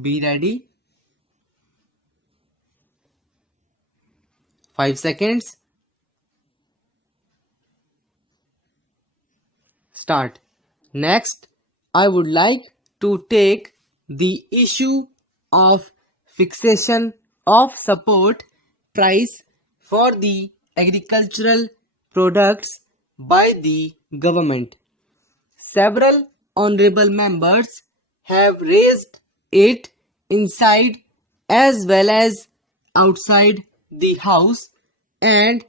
Be ready. 5 seconds. Start. Next, I would like to take the issue of fixation of support price for the agricultural products by the government. Several honorable members have raised it inside as well as outside the House, and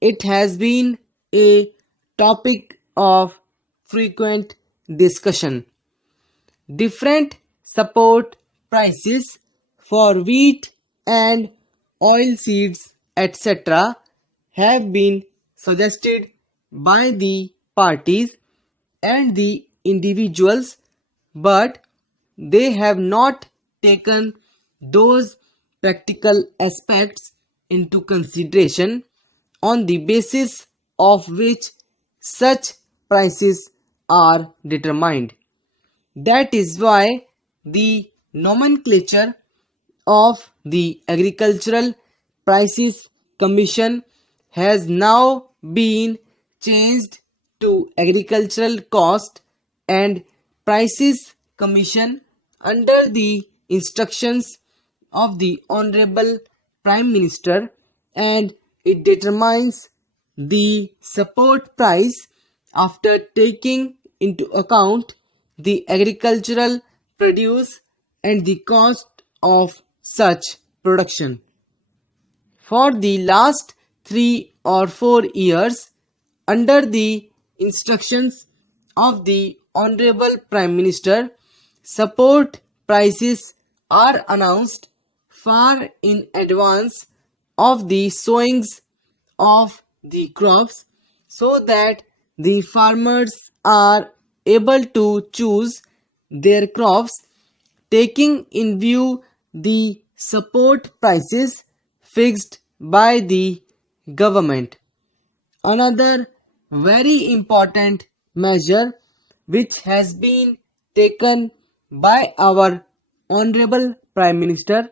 it has been a topic of frequent discussion. Different support prices for wheat and oilseeds, etc., have been suggested by the parties and the individuals, but they have not taken those practical aspects into consideration on the basis of which such prices are determined. That is why the nomenclature of the Agricultural Prices Commission has now been changed to Agricultural Cost and Prices Commission under the instructions of the Honorable Prime Minister, and it determines the support price after taking into account the agricultural produce and the cost of such production. For the last 3 or 4 years, under the instructions of the Honorable Prime Minister, support prices are announced far in advance of the sowings of the crops, so that the farmers are able to choose their crops taking in view the support prices fixed by the government. Another very important measure which has been taken by our Honorable Prime Minister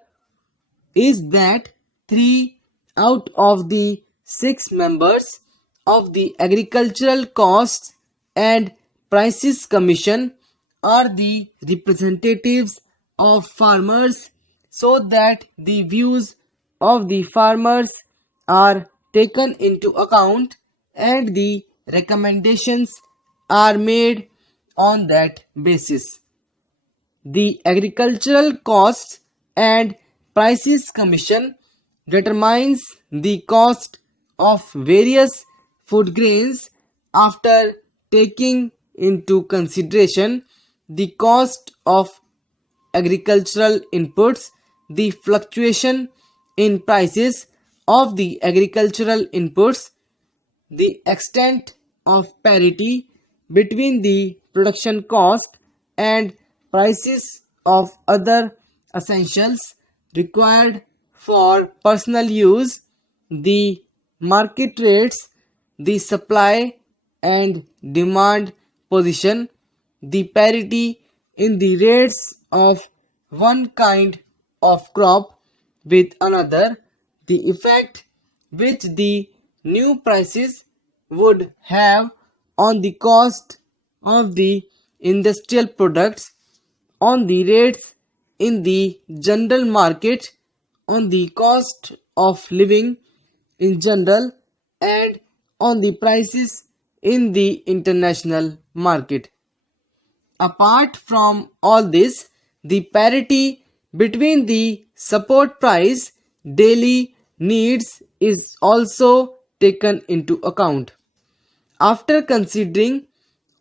is that 3 out of the 6 members of the Agricultural Costs and Prices Commission are the representatives of farmers, so that the views of the farmers are taken into account and the recommendations are made on that basis. The Agricultural Costs and Prices Commission determines the cost of various food grains after taking into consideration the cost of agricultural inputs, the fluctuation in prices of the agricultural inputs, the extent of parity between the production cost and prices of other essentials required for personal use, the market rates, the supply and demand position, the parity in the rates of one kind of crop with another, the effect which the new prices would have on the cost of the industrial products, on the rates in the general market, on the cost of living in general, and on the prices in the international market. Apart from all this, the parity between the support price daily needs is also taken into account. After considering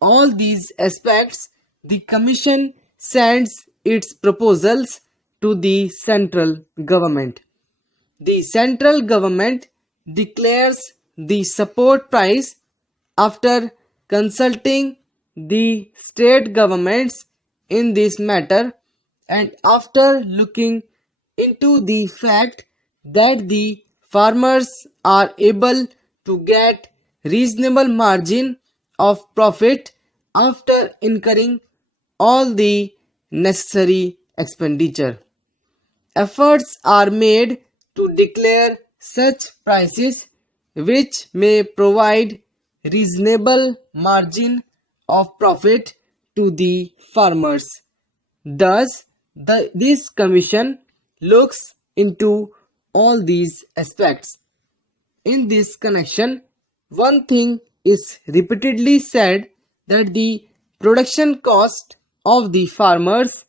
all these aspects, the Commission sends its proposals to the central government. The central government declares the support price after consulting the state governments in this matter, and after looking into the fact that the farmers are able to get reasonable margin of profit after incurring all the necessary expenditure. Efforts are made to declare such prices which may provide reasonable margin of profit to the farmers. Thus, this commission looks into all these aspects. In this connection, one thing is repeatedly said that the production cost of the farmers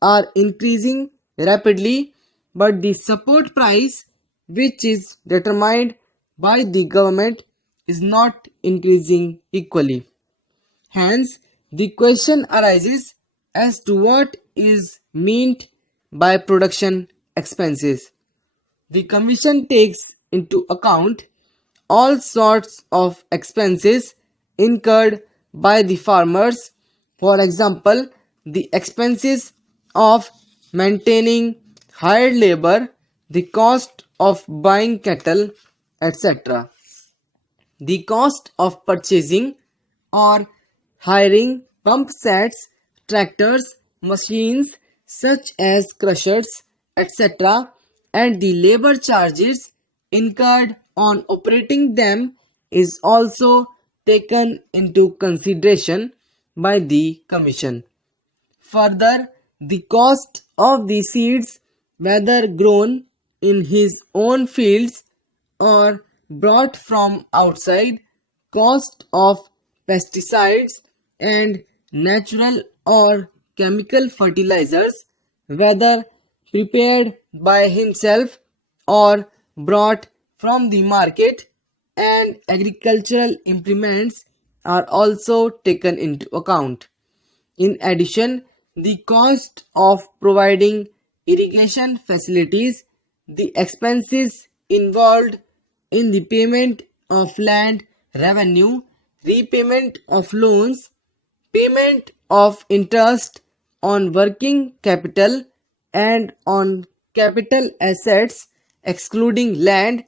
are increasing rapidly, but the support price, which is determined by the government, is not increasing equally. Hence, the question arises as to what is meant by production expenses. The Commission takes into account all sorts of expenses incurred by the farmers, for example, the expenses of maintaining hired labor, the cost of buying cattle, etc. The cost of purchasing or hiring pump sets, tractors, machines such as crushers, etc., and the labor charges incurred on operating them is also taken into consideration by the Commission. Further, the cost of the seeds, whether grown in his own fields or brought from outside, cost of pesticides and natural or chemical fertilizers, whether prepared by himself or brought from the market, and agricultural implements are also taken into account. In addition, the cost of providing irrigation facilities, the expenses involved in the payment of land revenue, repayment of loans, payment of interest on working capital and on capital assets excluding land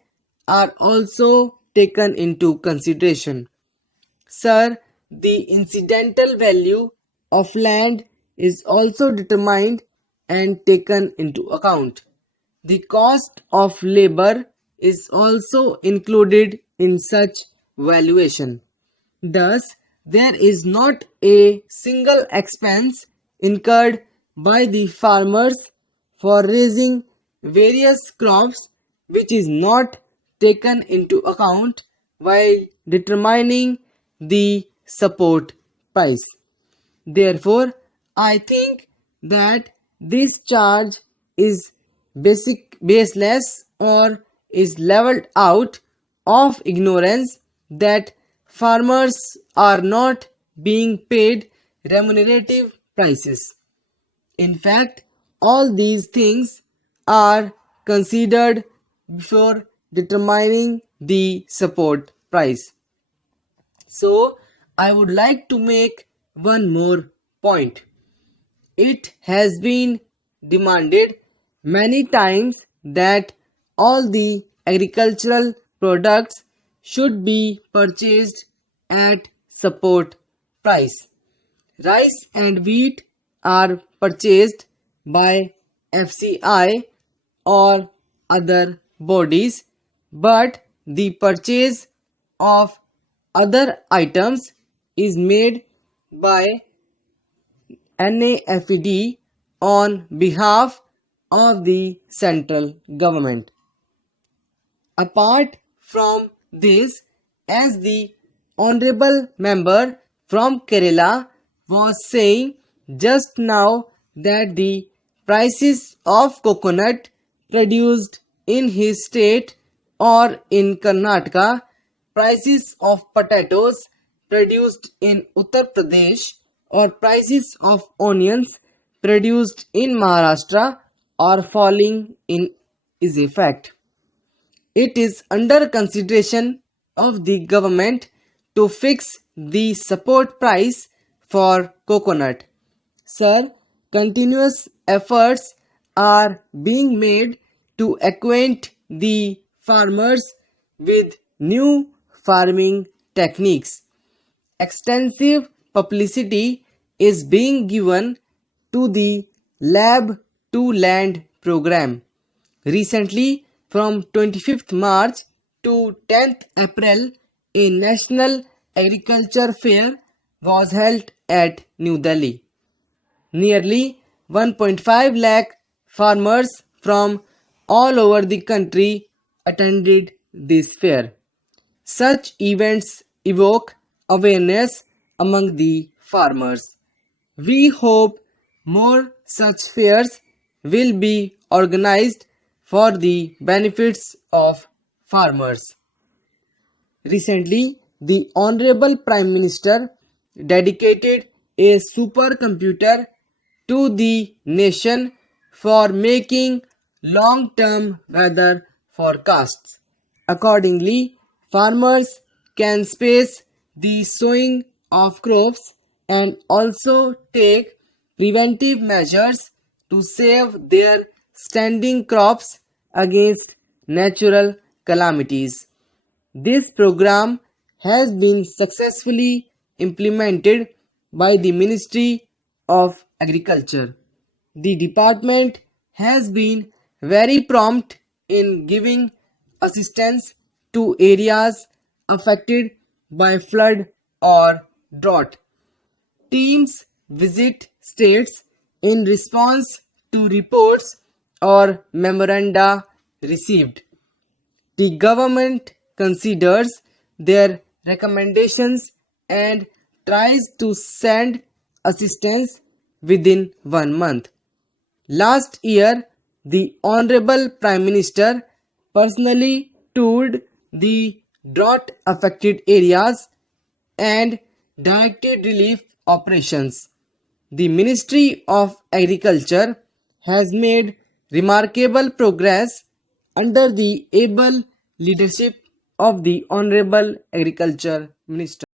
are also taken into consideration. Sir, the incidental value of land is also determined and taken into account. The cost of labor is also included in such valuation. Thus, there is not a single expense incurred by the farmers for raising various crops which is not taken into account while determining the support price. Therefore, I think that this charge is baseless or is leveled out of ignorance that farmers are not being paid remunerative prices. In fact, all these things are considered before determining the support price. So, I would like to make one more point. It has been demanded many times that all the agricultural products should be purchased at support price. Rice and wheat are purchased by FCI or other bodies, but the purchase of other items is made by NAFED on behalf of the central government. Apart from this, as the honorable member from Kerala was saying just now that the prices of coconut produced in his state or in Karnataka, prices of potatoes produced in Uttar Pradesh or prices of onions produced in Maharashtra are falling in is a fact. It is under consideration of the government to fix the support price for coconut. Sir, continuous efforts are being made to acquaint the farmers with new farming techniques. Extensive publicity is being given to the Lab to Land program. Recently, from 25th March to 10th April, a National Agriculture Fair was held at New Delhi. Nearly 1.5 lakh farmers from all over the country attended this fair. Such events evoke awareness among the farmers. We hope more such fairs will be organized for the benefits of farmers. Recently, the Honorable Prime Minister dedicated a supercomputer to the nation for making long-term weather forecasts. Accordingly, farmers can space the sowing of crops and also take preventive measures to save their standing crops against natural calamities. This program has been successfully implemented by the Ministry of Agriculture. The department has been very prompt in giving assistance to areas affected by flood or drought. Teams visit states in response to reports or memoranda received. The government considers their recommendations and tries to send assistance within 1 month. Last year, the Honorable Prime Minister personally toured the drought affected areas and directed relief operations. The Ministry of Agriculture has made remarkable progress under the able leadership of the Honorable Agriculture Minister.